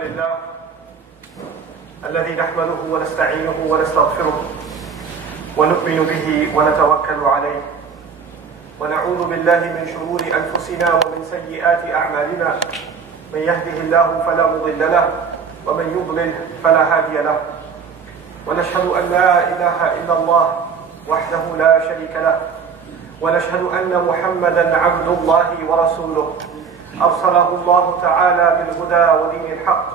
لله الذي نحمده ونستعينه ونستغفره ونؤمن به ونتوكل عليه ونعوذ بالله من شرور أنفسنا ومن سيئات أعمالنا من يهده الله فلا مضل له ومن يضلل فلا هادي له ونشهد أن لا إله إلا الله وحده لا شريك له ونشهد أن محمدا عبد الله ورسوله أرسله الله تعالى بالهدى ودين الحق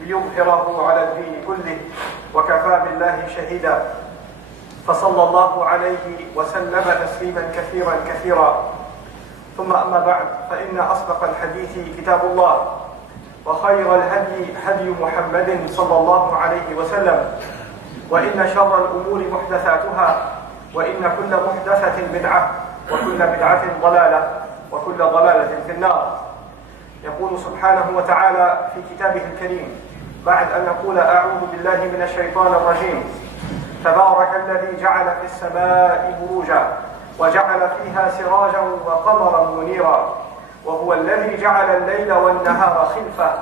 ليظهره على الدين كله وكفى بالله شهيدا فصلى الله عليه وسلم تسليما كثيرا كثيرا ثم أما بعد فإن أصدق الحديث كتاب الله وخير الهدي هدي محمد صلى الله عليه وسلم وإن شر الأمور محدثاتها وإن كل محدثة بدعة وكل بدعة ضلالة وكل ضلالة في النار. يقول سبحانه وتعالى في كتابه الكريم بعد أن نقول أعوذ بالله من الشيطان الرجيم تبارك الذي جعل في السماء بروجا وجعل فيها سراجا وقمرا منيرا وهو الذي جعل الليل والنهار خلفة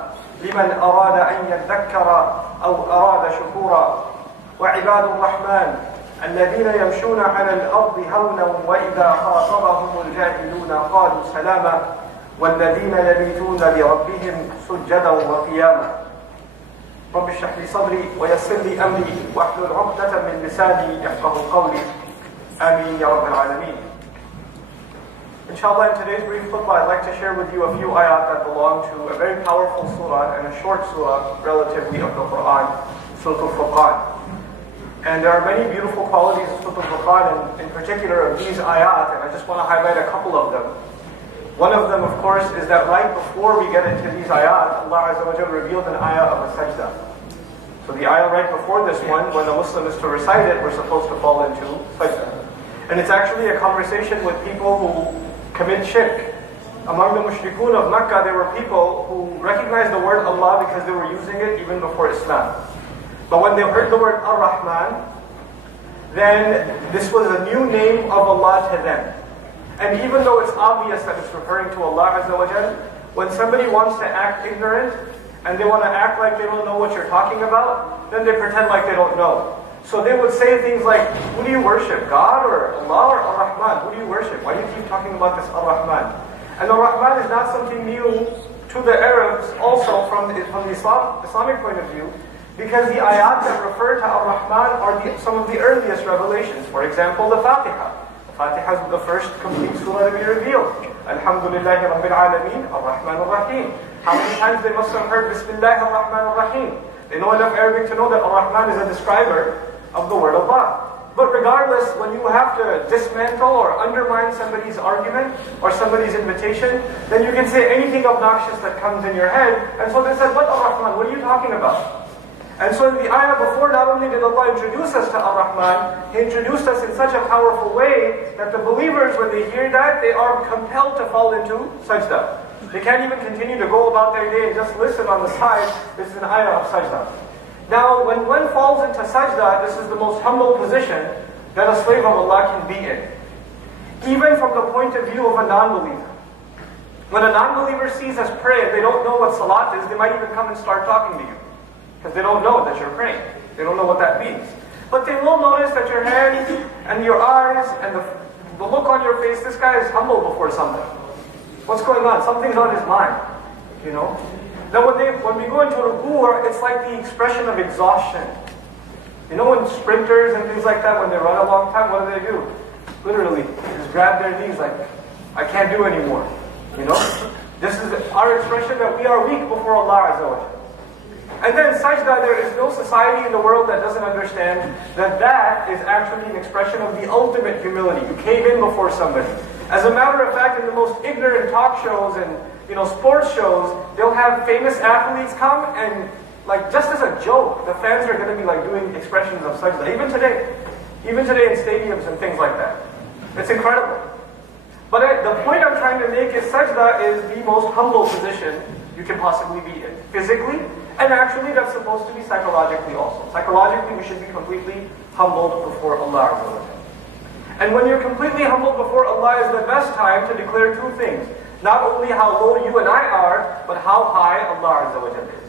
لمن أراد أن يذكر أو أراد شكورا وعباد الرحمن الذين يمشون على الأرض هونا وإذا خاطبهم الجاهلون قالوا سلاما والذين يبيتون لربهم سجدا وقياما. رب اشرح لي صدري ويسر لي أمري واحلل عقدة من لساني يفقهوا قولي آمين يا رب العالمين. Inshallah, in today's brief khutbah, I'd like to share with you a few ayat that belong to a very powerful surah and a short surah relatively of the Quran, Surah Al-Furqan. And there are many beautiful qualities of Surah Al-Furqan, and in particular of these ayat, and I just want to highlight a couple of them. One of them, of course, is that right before we get into these ayat, Allah Azza wa Jalla revealed an ayah of a sajda. So the ayah right before this one, when the Muslim is to recite it, we're supposed to fall into sajda. And it's actually a conversation with people who commit shirk. Among the mushrikun of Makkah, there were people who recognized the word Allah because they were using it even before Islam. But when they heard the word Ar-Rahman, then this was a new name of Allah to them. And even though it's obvious that it's referring to Allah Azza wa Jal, when somebody wants to act ignorant, and they want to act like they don't know what you're talking about, then they pretend like they don't know. So they would say things like, who do you worship, God or Allah or Ar-Rahman? Who do you worship? Why do you keep talking about this Ar-Rahman? And Ar-Rahman is not something new to the Arabs also from the Islamic point of view, because the ayat that refer to Ar-Rahman are some of the earliest revelations. For example, the Fatiha. The Fatiha is the first complete surah to be revealed. Alhamdulillahi Rabbil Alameen, Ar-Rahman Ar-Rahim. How many times they must have heard Bismillah Ar-Rahman Ar-Rahim? They know enough Arabic to know that Ar-Rahman is a describer of the word Allah. But regardless, when you have to dismantle or undermine somebody's argument or somebody's invitation, then you can say anything obnoxious that comes in your head. And so they said, what Ar-Rahman? What are you talking about? And so in the ayah before, not only did Allah introduce us to Ar-Rahman, He introduced us in such a powerful way that the believers, when they hear that, they are compelled to fall into sajda. They can't even continue to go about their day and just listen on the side. This is an ayah of sajda. Now, when one falls into sajda, this is the most humble position that a slave of Allah can be in. Even from the point of view of a non-believer. When a non-believer sees us pray, if they don't know what salat is, they might even come and start talking to you. Because they don't know that you're praying. They don't know what that means. But they will notice that your hands and your eyes and the look on your face, this guy is humble before something. What's going on? Something's on his mind. You know? Now when we go into ruku', it's like the expression of exhaustion. You know when sprinters and things like that, when they run a long time, what do? Literally, they just grab their knees like, I can't do anymore. You know? This is our expression that we are weak before Allah Azza wa Jalla. And then sajda, there is no society in the world that doesn't understand that that is actually an expression of the ultimate humility. You came in before somebody. As a matter of fact, in the most ignorant talk shows and sports shows, they'll have famous athletes come and like just as a joke, the fans are going to be like doing expressions of sajda. Even today in stadiums and things like that. It's incredible. But the point I'm trying to make is sajda is the most humble position you can possibly be in. Physically, and actually that's supposed to be psychologically also. Psychologically, we should be completely humbled before Allah Azza wa Jalla. And when you're completely humbled before Allah is the best time to declare two things. Not only how low you and I are, but how high Allah Azza wa Jalla is.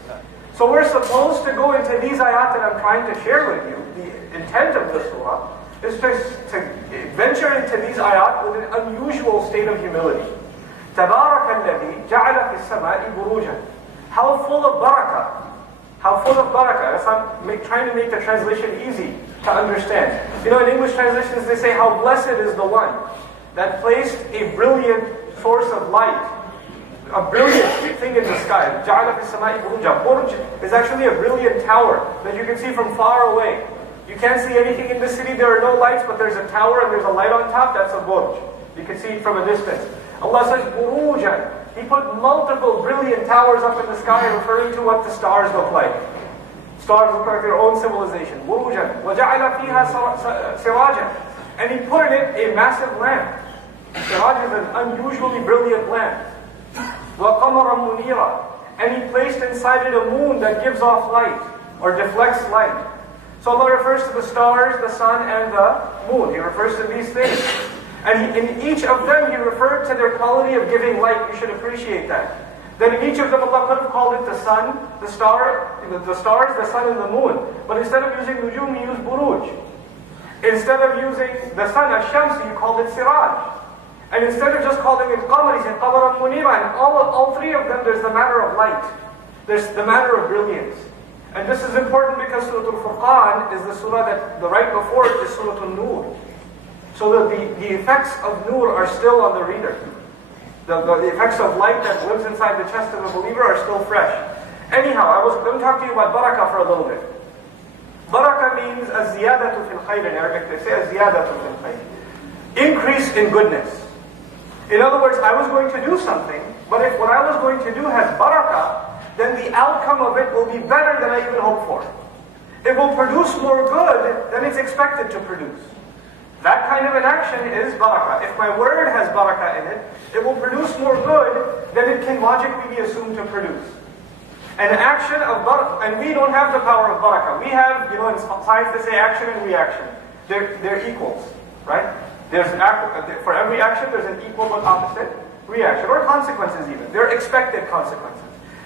So we're supposed to go into these ayat that I'm trying to share with you. The intent of the surah is to venture into these ayat with an unusual state of humility. تَبَارَكَ الَّذِي جَعَلَ فِي السَّمَاءِ بُرُوجًا. How full of barakah. How full of barakah. That's I'm trying to make the translation easy to understand. You know, in English translations they say, how blessed is the one that placed a brilliant source of light, a brilliant thing in the sky. جَعَلَ فِي السَّمَاءِ بُرُوجًا. Burj is actually a brilliant tower that you can see from far away. You can't see anything in the city, there are no lights, but there's a tower and there's a light on top, that's a burj. You can see it from a distance. Allah says, burujan. He put multiple brilliant towers up in the sky, referring to what the stars look like. Stars look like their own civilization. Burujan. وَجَعَلَ فِيهَا سِرَاجًا. And He put in it a massive lamp. Siraj is an unusually brilliant lamp. وَقَمَرًا مُنِيرًا. And He placed inside it a moon that gives off light, or deflects light. So Allah refers to the stars, the sun, and the moon. He refers to these things. And in each of them, He referred to their quality of giving light. You should appreciate that. Then in each of them, Allah could have called it the sun, the stars, the sun, and the moon. But instead of using nujum, He used buruj. Instead of using the sun, ash-shams, He called it siraj. And instead of just calling it qamar, He said qamaran munira. And all three of them, there's the matter of light. There's the matter of brilliance. And this is important because Surah Al-Furqan is the surah that, the right before it is Surah Al-Nur. So that the effects of Nur are still on the reader. The effects of light that lives inside the chest of a believer are still fresh. Anyhow, I was going to talk to you about barakah for a little bit. Barakah means az-ziyadatu fil khayr in Arabic. They say az-ziyadatu fil khayr. Increase in goodness. In other words, I was going to do something, but if what I was going to do has barakah, then the outcome of it will be better than I even hoped for. It will produce more good than it's expected to produce. That kind of an action is barakah. If my word has barakah in it, it will produce more good than it can logically be assumed to produce. An action of barakah, and we don't have the power of barakah. We have, in science they say action and reaction. They're equals, right? For every action there's an equal but opposite reaction, or consequences even. They're expected consequences.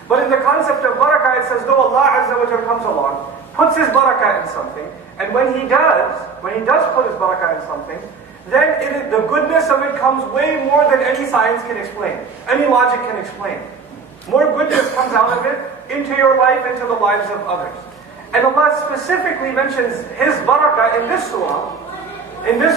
But in the concept of barakah, it says, though Allah Azza wa Jalla comes along, puts His barakah in something, and when He does put His barakah in something, then the goodness of it comes way more than any science can explain, any logic can explain. More goodness comes out of it into your life, into the lives of others. And Allah specifically mentions His barakah in this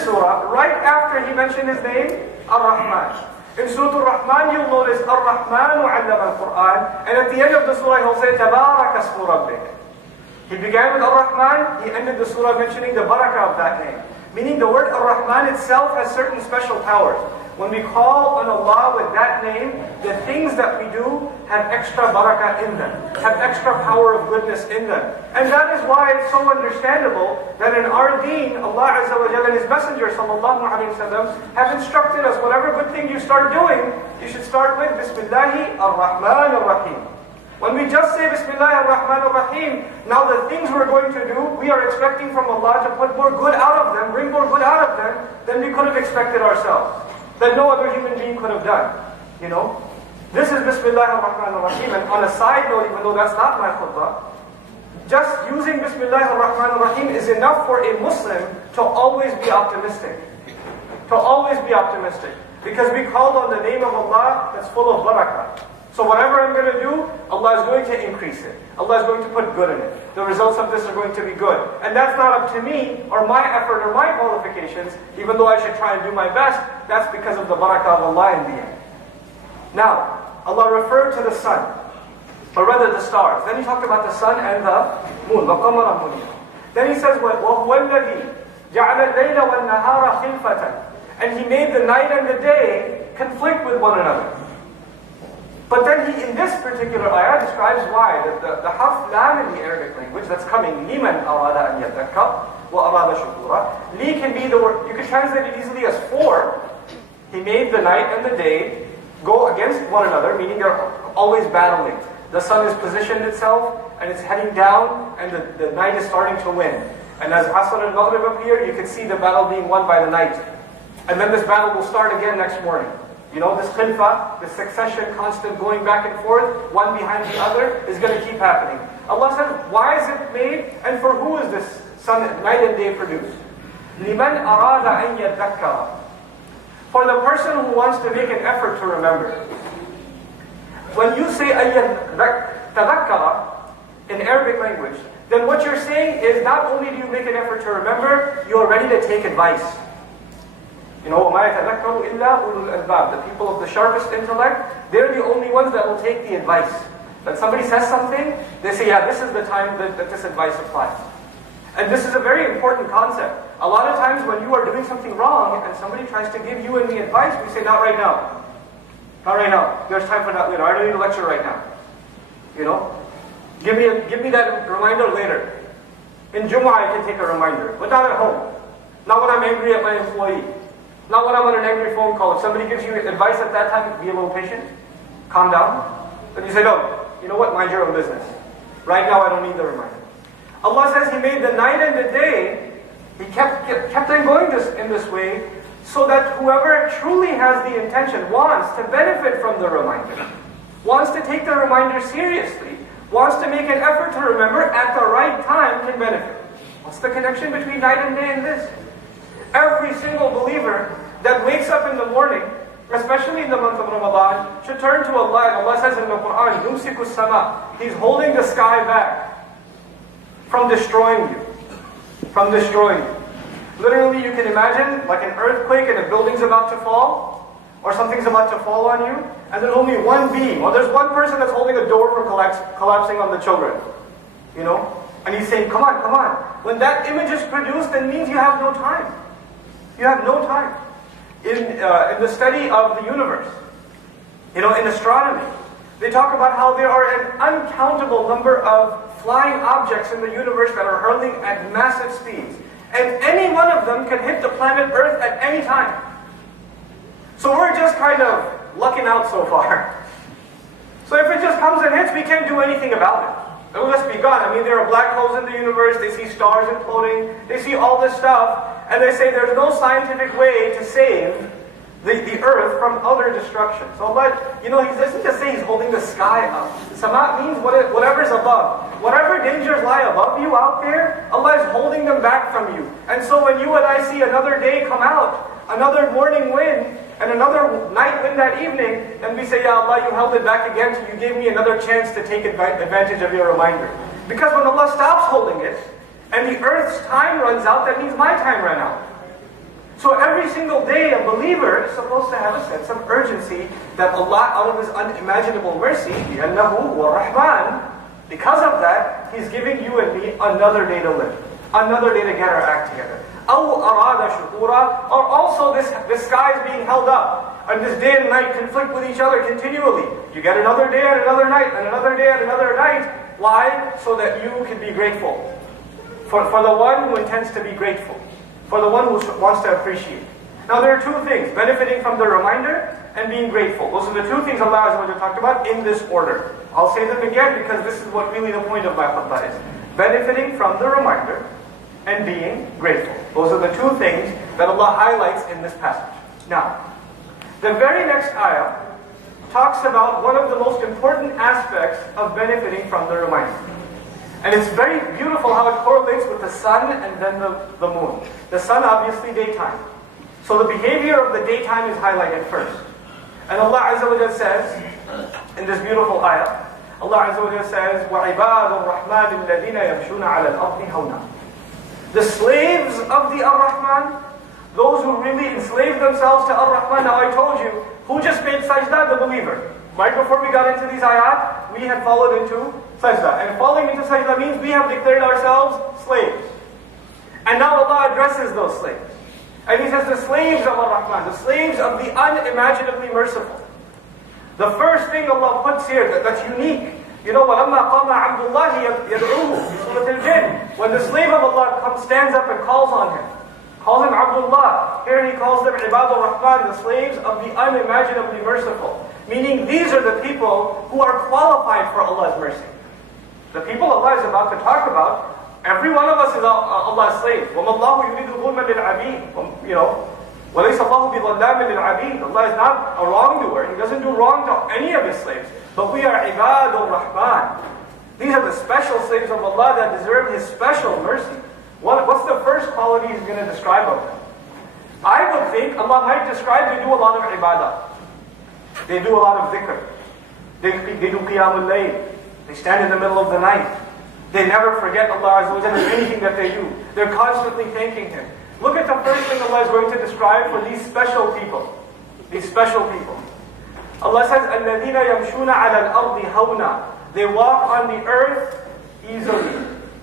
surah, right after He mentioned His name, Ar-Rahman. In Surah Al-Rahman, you'll notice Ar-Rahmanu 'allama al-Qur'an, and at the end of the surah, He'll say, Tabaraka ismu rabbik. He began with Ar-Rahman, He ended the surah mentioning the barakah of that name. Meaning the word Ar-Rahman itself has certain special powers. When we call on Allah with that name, the things that we do have extra barakah in them, have extra power of goodness in them. And that is why it's so understandable that in our deen, Allah Azza wa Jalla and His Messenger sallallahu alayhi wa sallam have instructed us, whatever good thing you start doing, you should start with Bismillahi ar-Rahman ar-Rahim. When we just say Bismillah ar-Rahman ar-Rahim, now the things we're going to do, we are expecting from Allah to put more good out of them, bring more good out of them, than we could have expected ourselves. That no other human being could have done. This is Bismillah ar-Rahman ar-Rahim. And on a side note, even though that's not my khutbah, just using Bismillah ar-Rahman ar-Rahim is enough for a Muslim to always be optimistic. To always be optimistic. Because we called on the name of Allah that's full of barakah. So whatever I'm going to do, Allah is going to increase it. Allah is going to put good in it. The results of this are going to be good. And that's not up to me, or my effort, or my qualifications, even though I should try and do my best. That's because of the barakah of Allah in the end. Now, Allah referred to the sun, or rather the stars. Then He talked about the sun and the moon. Then He says, وَهُوَ الَّذِي جَعَلَ اللَّيْلَ وَالنَّهَارَ خِلْفَةً. And He made the night and the day conflict with one another. But then He, in this particular ayah, describes why. The harf lam in the Arabic language that's coming, liman arada an yadhakkar wa arada shukura. Li can be the word, you can translate it easily as for. He made the night and the day go against one another, meaning they're always battling. The sun has positioned itself, and it's heading down, and the night is starting to win. And as Asr and Maghrib appear, you can see the battle being won by the night. And then this battle will start again next morning. This khilfa, this succession, constant going back and forth, one behind the other, is going to keep happening. Allah says, why is it made? And for who is this sun, night and day produced? لِمَنْ أَرَادَ أَنْ يَذَّكَّرَ. For the person who wants to make an effort to remember. When you say تَذَكَّرَ in Arabic language, then what you're saying is not only do you make an effort to remember, you are ready to take advice. You know, وَمَا يَتَذَكَّرُ إِلَّا أُولُو الْأَلْبَابِ. The people of the sharpest intellect, they're the only ones that will take the advice. When somebody says something, they say, yeah, this is the time that this advice applies. And this is a very important concept. A lot of times when you are doing something wrong and somebody tries to give you and me advice, we say, not right now. Not right now. There's time for that later. I don't need a lecture right now. You know? Give me that reminder later. In Jumu'ah I can take a reminder, but not at home. Not when I'm angry at my employee. Not when I'm on an angry phone call. If somebody gives you advice at that time, be a little patient. Calm down. Then you say, no, you know what? Mind your own business. Right now I don't need the reminder. Allah says He made the night and the day. He kept on going in this way so that whoever truly has the intention, wants to benefit from the reminder, wants to take the reminder seriously, wants to make an effort to remember at the right time, can benefit. What's the connection between night and day and this? Every single believer that wakes up in the morning, especially in the month of Ramadan, should turn to Allah. And Allah says in the Quran, يُمْسِكُ السَّمَاءِ. He's holding the sky back from destroying you. From destroying you. Literally, you can imagine like an earthquake and a building's about to fall, or something's about to fall on you, and there's only one being, or there's one person that's holding a door from collapsing on the children. You know? And he's saying, come on, come on. When that image is produced, that means you have no time. You have no time. In the study of the universe, you know, in astronomy, they talk about how there are an uncountable number of flying objects in the universe that are hurling at massive speeds. And any one of them can hit the planet Earth at any time. So we're just kind of lucking out so far. So if it just comes and hits, we can't do anything about it. It will just be gone. I mean, there are black holes in the universe, they see stars imploding, they see all this stuff, and they say there's no scientific way to save the earth from utter destruction. So Allah, you know, He doesn't just say He's holding the sky up. Sama means whatever's above. Whatever dangers lie above you out there, Allah is holding them back from you. And so when you and I see another day come out, another morning wind, and another night wind that evening, and we say, Ya Allah, you held it back again, so you gave me another chance to take advantage of your reminder. Because when Allah stops holding it, and the earth's time runs out, that means my time ran out. So every single day, a believer is supposed to have a sense of urgency that Allah, out of His unimaginable mercy, بِأَنَّهُ وَالرَّحْمَنِ, because of that, He's giving you and me another day to live, another day to get our act together. أَوْ أَرَادَ شُكُورًا, or also this sky is being held up, and this day and night conflict with each other continually. You get another day and another night, and another day and another night. Why? So that you can be grateful. For the one who intends to be grateful. For the one who wants to appreciate. Now there are two things, benefiting from the reminder and being grateful. Those are the two things Allah Azza wa Jalla talked about in this order. I'll say them again because this is what really the point of my khutbah is. Benefiting from the reminder and being grateful. Those are the two things that Allah highlights in this passage. Now, the very next ayah talks about one of the most important aspects of benefiting from the reminder. And it's very beautiful how it correlates with the sun and then the moon. The sun, obviously, daytime. So the behavior of the daytime is highlighted first. And Allah Azza wa Jalla says, in this beautiful ayah, Allah Azza wa Jalla says, وَعِبَادُ الرَّحْمَنِ الَّذِينَ يَمْشُونَ عَلَى الْأَرْضِ هَوْنًا. The slaves of the Ar-Rahman, those who really enslave themselves to Ar-Rahman. Now I told you, who just made sajda? The believer. Right before we got into these ayat, we had followed into sajda. And falling into sajda means we have declared ourselves slaves. And now Allah addresses those slaves. And He says the slaves of Ar-Rahman, the slaves of the unimaginably merciful. The first thing Allah puts here that's unique, you know, وَلَمَّا قَامَ عَبْدُ اللَّهِ يَدْعُوهُ في سورة الجن. When the slave of Allah stands up and calls on him, calls him Abdullah. Here He calls them Ibad al-Rahman, the slaves of the unimaginably merciful. Meaning these are the people who are qualified for Allah's mercy. The people Allah is about to talk about, every one of us is Allah's slave. وَمَا اللَّهُ يُرِيدُ ظُلْمًا لِلْعَبِيدِ. You know, وَلَيْسَ اللَّهُ بِظَلَّامٍ لِلْعَبِيدِ. Allah is not a wrongdoer. He doesn't do wrong to any of His slaves. But we are Ibad al-Rahman. These are the special slaves of Allah that deserve His special mercy. What's the first quality He's going to describe of them? I would think Allah might describe they do a lot of ibadah. They do a lot of dhikr. They do qiyamul layl. They stand in the middle of the night. They never forget Allah Azza wa Jalla in anything that they do. They're constantly thanking Him. Look at the first thing Allah is going to describe for these special people. These special people. Allah says, الَّذِينَ يَمْشُونَ عَلَى الْأَرْضِ هَوْنًا. They walk on the earth easily.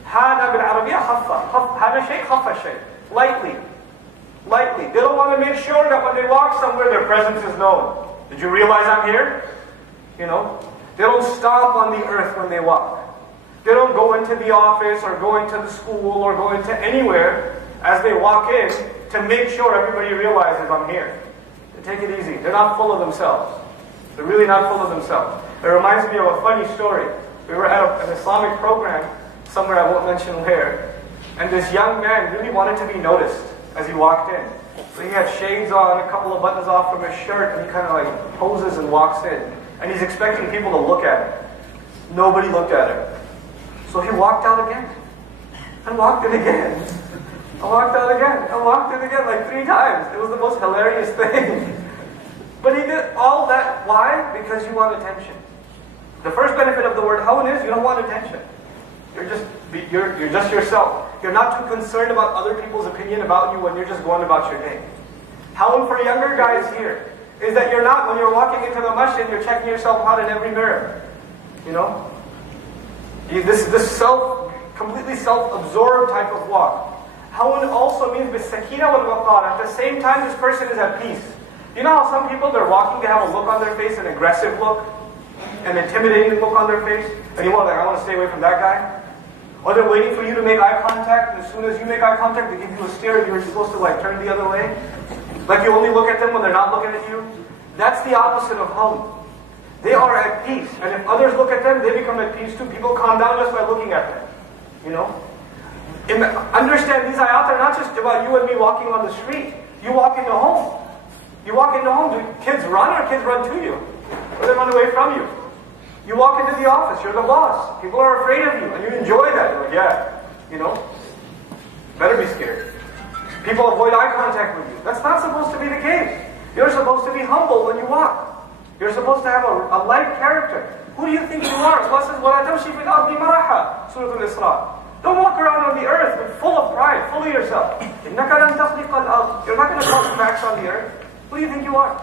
هَذَا بِالْعَرَبِيَّةِ خَفَّ. هَذَا شَيْء خَفَّ شَيْء. Lightly. Lightly. They don't want to make sure that when they walk somewhere, their presence is known. Did you realize I'm here? You know? They don't stomp on the earth when they walk. They don't go into the office or go into the school or go into anywhere as they walk in to make sure everybody realizes I'm here. They take it easy. They're not full of themselves. They're really not full of themselves. It reminds me of a funny story. We were at an Islamic program, somewhere I won't mention where, and this young man really wanted to be noticed as he walked in. So he had shades on, a couple of buttons off from his shirt, and he kind of like poses and walks in. And he's expecting people to look at him. Nobody looked at him. So he walked out again. And walked in again. And walked out again. And walked in again like 3 times. It was the most hilarious thing. But he did all that. Why? Because you want attention. The first benefit of the word hawn is you don't want attention. You're just yourself. You're not too concerned about other people's opinion about you when you're just going about your day. Hawn for younger guys here is that you're not, when you're walking into the masjid, you're checking yourself out in every mirror. You know? This completely self-absorbed type of walk. Hawn also means bis-sakina wal-waqar. At the same time, this person is at peace. You know how some people, they're walking, they have a look on their face, an aggressive look, an intimidating look on their face, and you want, like, I want to stay away from that guy? Or they're waiting for you to make eye contact, and as soon as you make eye contact, they give you a stare, and you're supposed to like turn the other way. Like you only look at them when they're not looking at you. That's the opposite of hawn. They are at peace, and if others look at them, they become at peace too. People calm down just by looking at them. You know? Understand, these ayat are not just about you and me walking on the street. You walk into home. You walk into home, do kids run or kids run to you? Or they run away from you? You walk into the office, you're the boss. People are afraid of you, and you enjoy that. You're like, yeah, you know, better be scared. People avoid eye contact with you. That's not supposed to be the case. You're supposed to be humble when you walk. You're supposed to have a light character. Who do you think you are? Allah says, وَلَا تَمْشِي فِي الْأَرْضِ مَرَحًا, Surah Al-Isra. Don't walk around on the earth with full of pride, full of yourself. إِنَّكَ لَن تَخْلِقَ الْأَرْضِ. You're not going to cause cracks on the earth. Who do you think you are?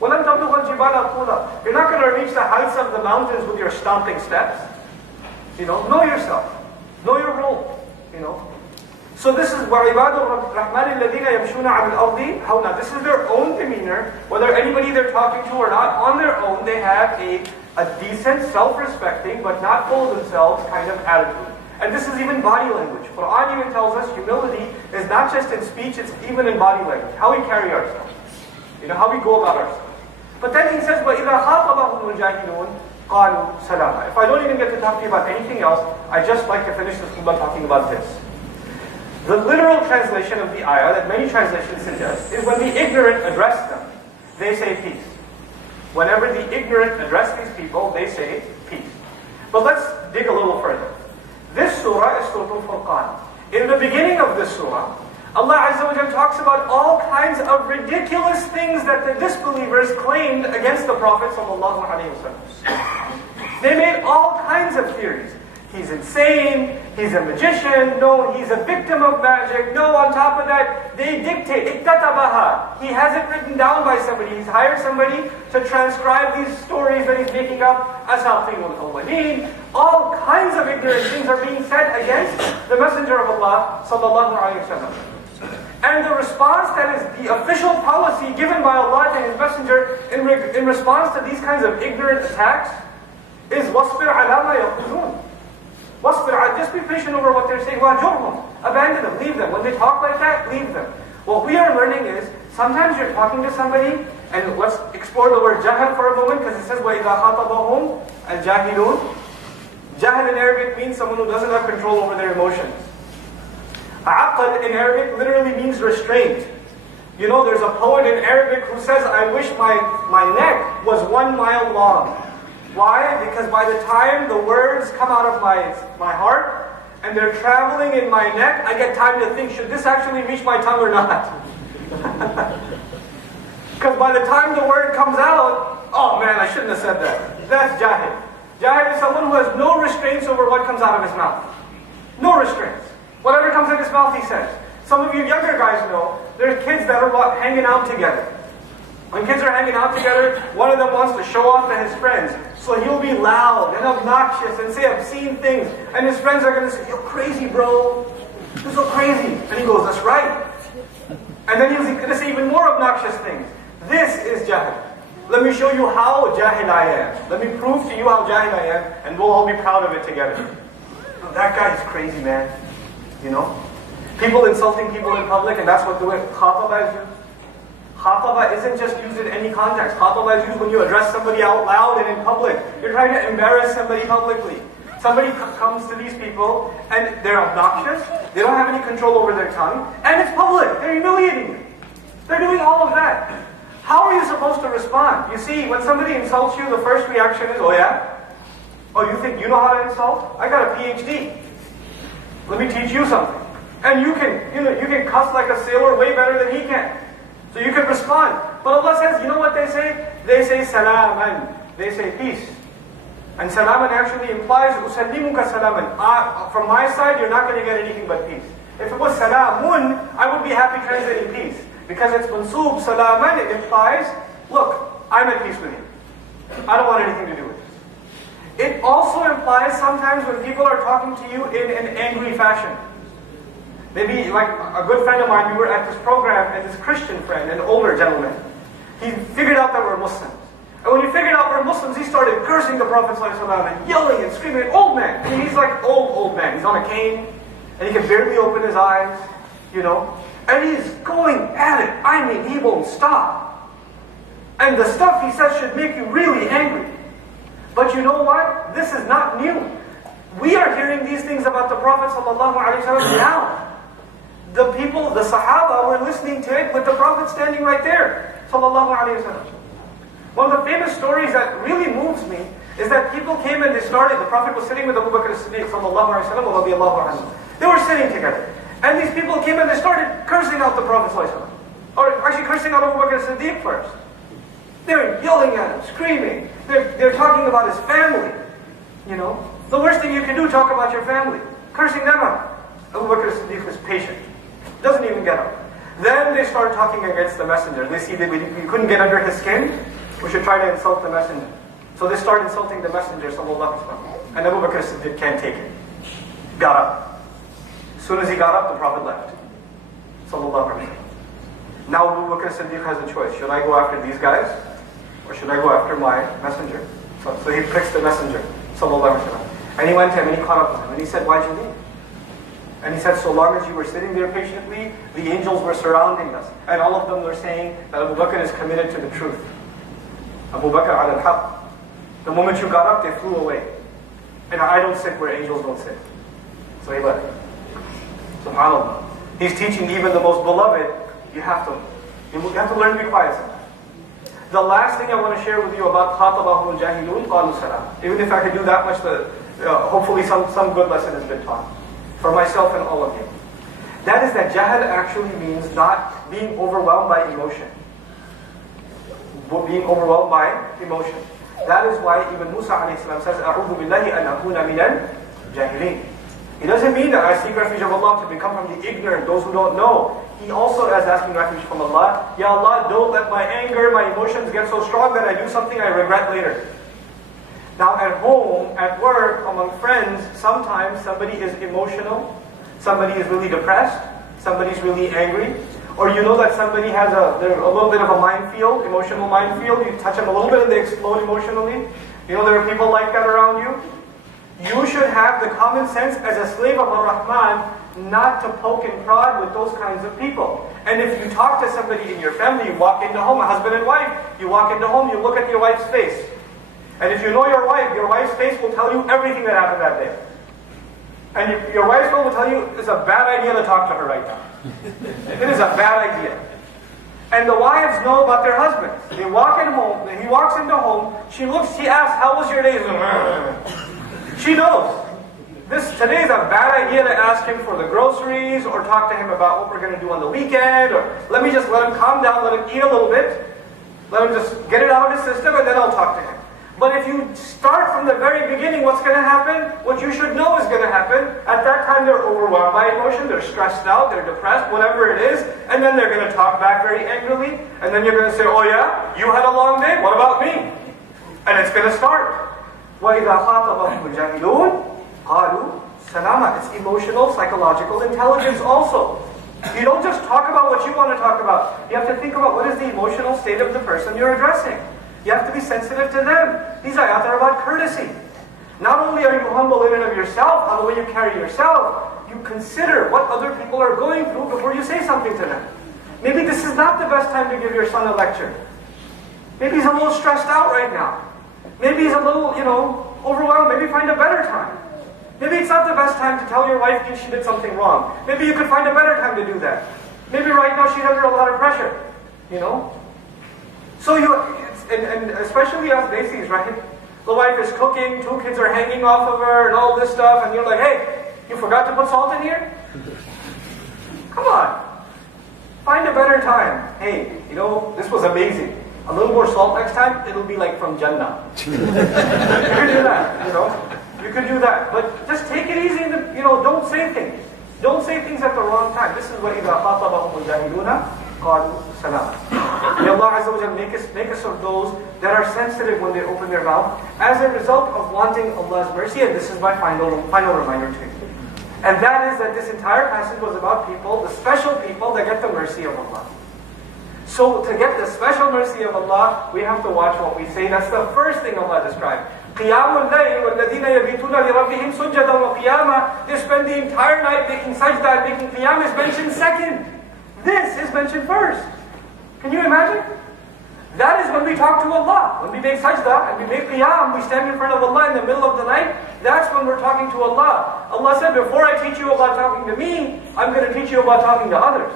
وَلَن تَبْلُغَ الْجِبَالَ طُولًا. You're not going to reach the heights of the mountains with your stomping steps. You know yourself. Know your role. You know. So this is وَعِبَادُ الرَّحْمَنِ الَّذِينَ يَمْشُونَ عَلَى الْأَرْضِ هَوْنًا. This is their own demeanor. Whether anybody they're talking to or not, on their own they have a decent, self-respecting, but not full of themselves kind of attitude. And this is even body language. Quran even tells us humility is not just in speech, it's even in body language. How we carry ourselves. You know, how we go about ourselves. But then he says, وَإِذَا خَاطَبَهُمُ الْجَاهِلُونَ قَالُوا سَلَامًا. If I don't even get to talk to you about anything else, I just like to finish this by talking about this. The literal translation of the ayah that many translations suggest is when the ignorant address them, they say peace. Whenever the ignorant address these people, they say peace. But let's dig a little further. This surah is Surah Al-Furqan. In the beginning of this surah, Allah Azza wa Jalla talks about all kinds of ridiculous things that the disbelievers claimed against the Prophet Sallallahu Alaihi Wasallam. They made all kinds of theories. He's insane, he's a magician, no, he's a victim of magic, no, on top of that, they dictate, iktatabaha. He has it written down by somebody, he's hired somebody to transcribe these stories that he's making up, asatirul awwaleen. All kinds of ignorant things are being said against the Messenger of Allah Sallallahu Alaihi Wasallam. And the response that is the official policy given by Allah to His Messenger in response to these kinds of ignorant attacks is وَاصْبِرْ عَلَى مَا يَقُولُونَ. Just be patient over what they're saying. وَاجُرْهُمْ. Abandon them, leave them. When they talk like that, leave them. What we are learning is, sometimes you're talking to somebody, and let's explore the word jahal for a moment, because it says وَإِذَا خَاطَبَهُمْ الْجَاهِلُونَ. Jahal in Arabic means someone who doesn't have control over their emotions. Aql in Arabic literally means restraint. You know, there's a poet in Arabic who says, I wish my neck was 1 mile long. Why? Because by the time the words come out of my heart and they're traveling in my neck, I get time to think, should this actually reach my tongue or not? Because by the time the word comes out, oh man, I shouldn't have said that. That's jahil. Jahil is someone who has no restraints over what comes out of his mouth. No restraints. Whatever comes in his mouth, he says. Some of you younger guys know, there's kids that are hanging out together. When kids are hanging out together, one of them wants to show off to his friends. So he'll be loud and obnoxious and say obscene things. And his friends are going to say, you're crazy, bro. You're so crazy. And he goes, that's right. And then he's going to say even more obnoxious things. This is jahil. Let me show you how jahil I am. Let me prove to you how jahil I am, and we'll all be proud of it together. Oh, that guy is crazy, man. You know? People insulting people in public, and that's what the way khataba is used. Khataba isn't just used in any context. Khataba is used when you address somebody out loud and in public. You're trying to embarrass somebody publicly. Somebody comes to these people, and they're obnoxious. They don't have any control over their tongue, and it's public. They're humiliating you. They're doing all of that. How are you supposed to respond? You see, when somebody insults you, the first reaction is, oh yeah? Oh, you think you know how to insult? I got a PhD. Let me teach you something. And you can cuss like a sailor way better than he can. So you can respond. But Allah says, you know what they say? They say salaman. They say peace. And salaman actually implies usallimuka salaman. From my side, you're not going to get anything but peace. If it was salamun, I would be happy translating peace. Because it's mansoob salaman, it implies, look, I'm at peace with you. I don't want anything to do with this. It also implies sometimes when people are talking to you in an angry fashion. Maybe like a good friend of mine, we were at this program, and this Christian friend, an older gentleman, he figured out that we're Muslims. And when he figured out we're Muslims, he started cursing the Prophet ﷺ and yelling and screaming, old man. I mean, he's like old man. He's on a cane, and he can barely open his eyes, you know. And he's going at it. I mean, he won't stop. And the stuff he says should make you really angry. But you know what? This is not new. We are hearing these things about the Prophet ﷺ now. The people, the Sahaba, were listening to it with the Prophet standing right there. ﷺ. One of the famous stories that really moves me is that people came and they started, the Prophet was sitting with Abu Bakr as-Siddiq ﷺ. They were sitting together. And these people came and they started cursing out the Prophet ﷺ. Or actually cursing out Abu Bakr as-Siddiq first. They're yelling at him, screaming. They're talking about his family. You know, the worst thing you can do, talk about your family. Cursing them out. Abu Bakr as-Siddiq is patient. Doesn't even get up. Then they start talking against the messenger. They see that we couldn't get under his skin. We should try to insult the messenger. So they start insulting the messenger, sallallahu alaihi wasallam. And Abu Bakr as-Siddiq can't take it. Got up. As soon as he got up, the Prophet left. Sallallahu alaihi wasallam. Now Abu Bakr as-Siddiq has a choice. Should I go after these guys? Or should I go after my messenger? So he picks the messenger, sallallahu alaihi wasallam. And he went to him and he caught up with him. And he said, why'd you leave? And he said, so long as you were sitting there patiently, the angels were surrounding us. And all of them were saying that Abu Bakr is committed to the truth. Abu Bakr al-Haq. The moment you got up, they flew away. And I don't sit where angels don't sit. So he left. SubhanAllah. He's teaching even the most beloved, you have to learn to be quiet sometimes. The last thing I want to share with you about خَاطَبَهُمُ الْجَاهِلُونَ قَالُوا سَلَامًا. Even if I could do that much, hopefully some good lesson has been taught. For myself and all of you. That is that jahal actually means not being overwhelmed by emotion. Being overwhelmed by emotion. That is why even Musa a.s. says, أَعُوذُ بِاللَّهِ أَنْ أَكُونَ مِنَ الْجَاهِلِينَ. He doesn't mean that I seek refuge of Allah to become from the ignorant, those who don't know. He also is asking refuge from Allah. Ya Allah, don't let my anger, my emotions get so strong that I do something I regret later. Now at home, at work, among friends, sometimes somebody is emotional, somebody is really depressed, somebody's really angry, or you know that somebody has a little bit of a minefield, emotional minefield, you touch them a little bit and they explode emotionally. You know there are people like that around you. You should have the common sense as a slave of Ar-Rahman not to poke and prod with those kinds of people. And if you talk to somebody in your family, you walk into home, a husband and wife, you walk into home, you look at your wife's face. And if you know your wife's face will tell you everything that happened that day. And your wife's face will tell you it's a bad idea to talk to her right now. It is a bad idea. And the wives know about their husbands. They walk in home, he walks into home, she looks, she asks, how was your day? She knows. Today is a bad idea to ask him for the groceries or talk to him about what we're going to do on the weekend, or let me just let him calm down, let him eat a little bit, let him just get it out of his system, and then I'll talk to him. But if you start from the very beginning, what's going to happen? What you should know is going to happen. At that time, they're overwhelmed by emotion, they're stressed out, they're depressed, whatever it is, and then they're going to talk back very angrily, and then you're going to say, oh yeah, you had a long day, what about me? And it's going to start. وَإِذَا خَاطَبَهُمُ الْجَاهِلُونَ قَالُوا سَلَامًا. It's emotional, psychological intelligence also. You don't just talk about what you want to talk about. You have to think about what is the emotional state of the person you're addressing. You have to be sensitive to them. These ayat are about courtesy. Not only are you humble in and of yourself, how the way you carry yourself, you consider what other people are going through before you say something to them. Maybe this is not the best time to give your son a lecture. Maybe he's a little stressed out right now. Maybe he's a little, overwhelmed. Maybe find a better time. Maybe it's not the best time to tell your wife she did something wrong. Maybe you could find a better time to do that. Maybe right now she's under a lot of pressure, So and especially us Desis, right? The wife is cooking, 2 kids are hanging off of her and all this stuff, and you're like, hey, you forgot to put salt in here? Come on. Find a better time. Hey, this was amazing. A little more salt next time, it'll be like from Jannah. You can do that, You can do that. But just take it easy, don't say things. Don't say things at the wrong time. This is what إِذَا خَاطَبَهُمُ الْجَاهِلُونَ قَالُوا سَلَامًا. May Allah Azza wa Jalla make us of those that are sensitive when they open their mouth as a result of wanting Allah's mercy. And this is my final reminder to you. And that is that this entire passage was about people, the special people that get the mercy of Allah. So to get the special mercy of Allah, we have to watch what we say. That's the first thing Allah described. قِيَامُ اللَّيْلِ وَالَّذِينَ يَبِيتُونَ لِرَبِّهِمْ سُجَّدًا وَقِيَامًا. They spend the entire night making sajda and making qiyam is mentioned second. This is mentioned first. Can you imagine? That is when we talk to Allah. When we make sajda and we make qiyam, we stand in front of Allah in the middle of the night. That's when we're talking to Allah. Allah said, before I teach you about talking to me, I'm going to teach you about talking to others.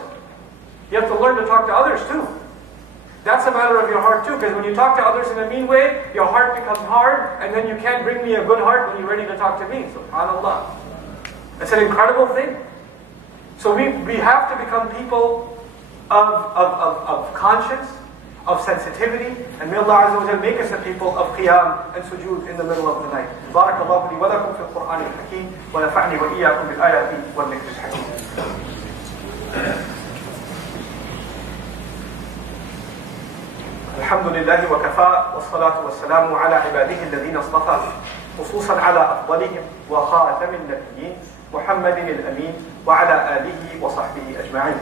You have to learn to talk to others too. That's a matter of your heart too, because when you talk to others in a mean way, your heart becomes hard, and then you can't bring me a good heart when you're ready to talk to me. SubhanAllah. It's an incredible thing. So we have to become people of conscience, of sensitivity, and may Allah Azza wa Jalla make us a people of qiyam and sujood in the middle of the night. Barakallahu li wa lakum fil Qur'an al-Hakim, wa nafa'ni wa iyyakum bil ayati wal dhikr al-hakim. الحمد لله وكفى والصلاة والسلام على عباده الذين اصطفى خصوصا على أفضلهم وخاتم النبيين محمد الأمين وعلى آله وصحبه أجمعين.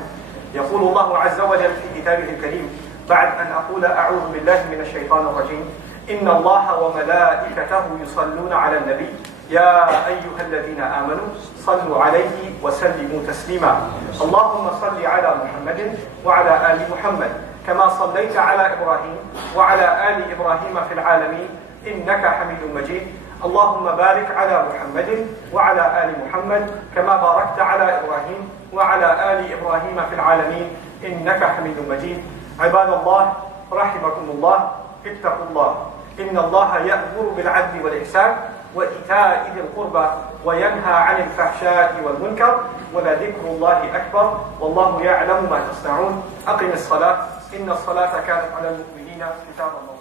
يقول الله عز وجل في كتابه الكريم بعد أن أقول أعوذ بالله من الشيطان الرجيم إن الله وملائكته يصلون على النبي يا أيها الذين آمنوا صلوا عليه وسلموا تسليما اللهم صل على محمد وعلى آل محمد كما صليت على إبراهيم وعلى آل إبراهيم في العالمين إنك حميد مجيد اللهم بارك على محمد وعلى آل محمد كما باركت على إبراهيم وعلى آل إبراهيم في العالمين إنك حميد مجيد عباد الله رحمكم الله اتقوا الله إن الله يأمر بالعدل والإحسان وإيتاء ذي القربى وينهى عن الفحشاء والمنكر ولذكر الله أكبر والله يعلم ما تصنعون أقم الصلاة إن الصلاة كانت على المؤمنين كتابا موقوتا